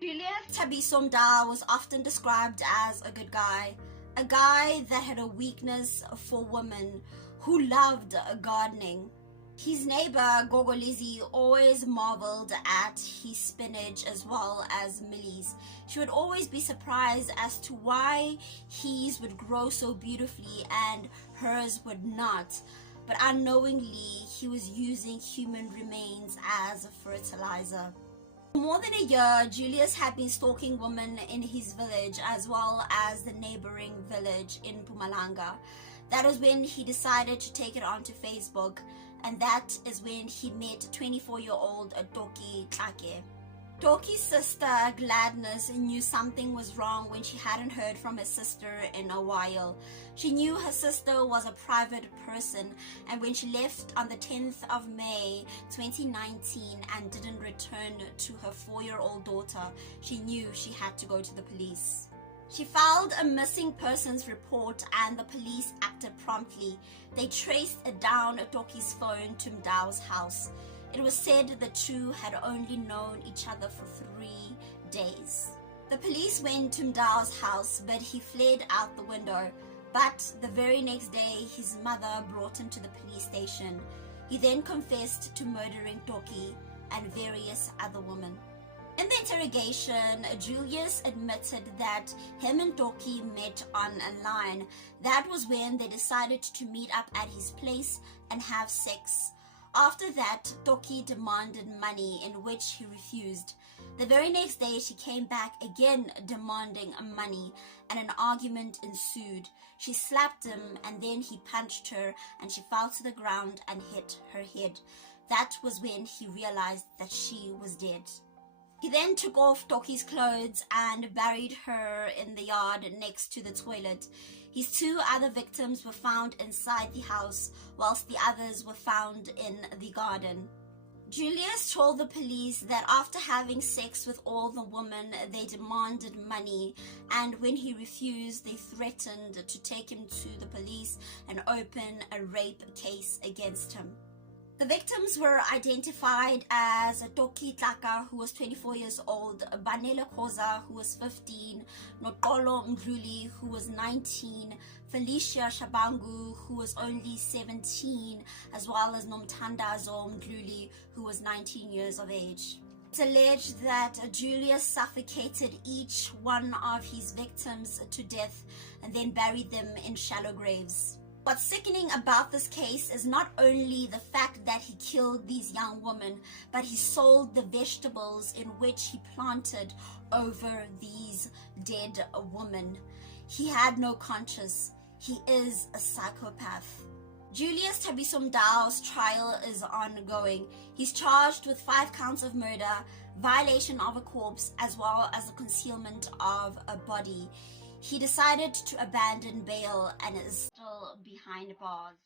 Julius Thabiso Mndawe was often described as a good guy, a guy that had a weakness for women, who loved gardening. His neighbor, Gogo Lizzie, always marveled at his spinach as well as Millie's. She would always be surprised as to why his would grow so beautifully and hers would not. But unknowingly, he was using human remains as a fertilizer. For more than a year, Julius had been stalking women in his village as well as the neighboring village in Mpumalanga. That was when he decided to take it onto Facebook, and that is when he met 24-year-old Toki Tlake. Toki's sister Gladness knew something was wrong when she hadn't heard from her sister in a while. She knew her sister was a private person, and when she left on the 10th of May 2019 and didn't return to her 4-year-old daughter, she knew she had to go to the police. She filed a missing persons report and the police acted promptly. They traced down Toki's phone to Mndawe's house. It was said the two had only known each other for 3 days. The police went to Mndawe's house, but he fled out the window. But the very next day, his mother brought him to the police station. He then confessed to murdering Toki and various other women. In the interrogation, Julius admitted that him and Toki met online. That was when they decided to meet up at his place and have sex. After that, Toki demanded money, in which he refused. The very next day, she came back again demanding money, and an argument ensued. She slapped him, and then he punched her, and she fell to the ground and hit her head. That was when he realized that she was dead. He then took off Toki's clothes and buried her in the yard next to the toilet. His 2 other victims were found inside the house, whilst the others were found in the garden. Julius told the police that after having sex with all the women, they demanded money, and when he refused, they threatened to take him to the police and open a rape case against him. The victims were identified as Toki Tlaka, who was 24 years old, Banela Khoza, who was 15, Nokolo Mdluli, who was 19, Felicia Shabangu, who was only 17, as well as Nomthandazo Mdluli, who was 19 years of age. It's alleged that Julius suffocated each one of his victims to death and then buried them in shallow graves. What's sickening about this case is not only the fact that he killed these young women, but he sold the vegetables in which he planted over these dead women. He had no conscience. He is a psychopath. Julius Thabiso Mndawe's trial is ongoing. He's charged with 5 counts of murder, violation of a corpse, as well as the concealment of a body. He decided to abandon bail and is still behind bars.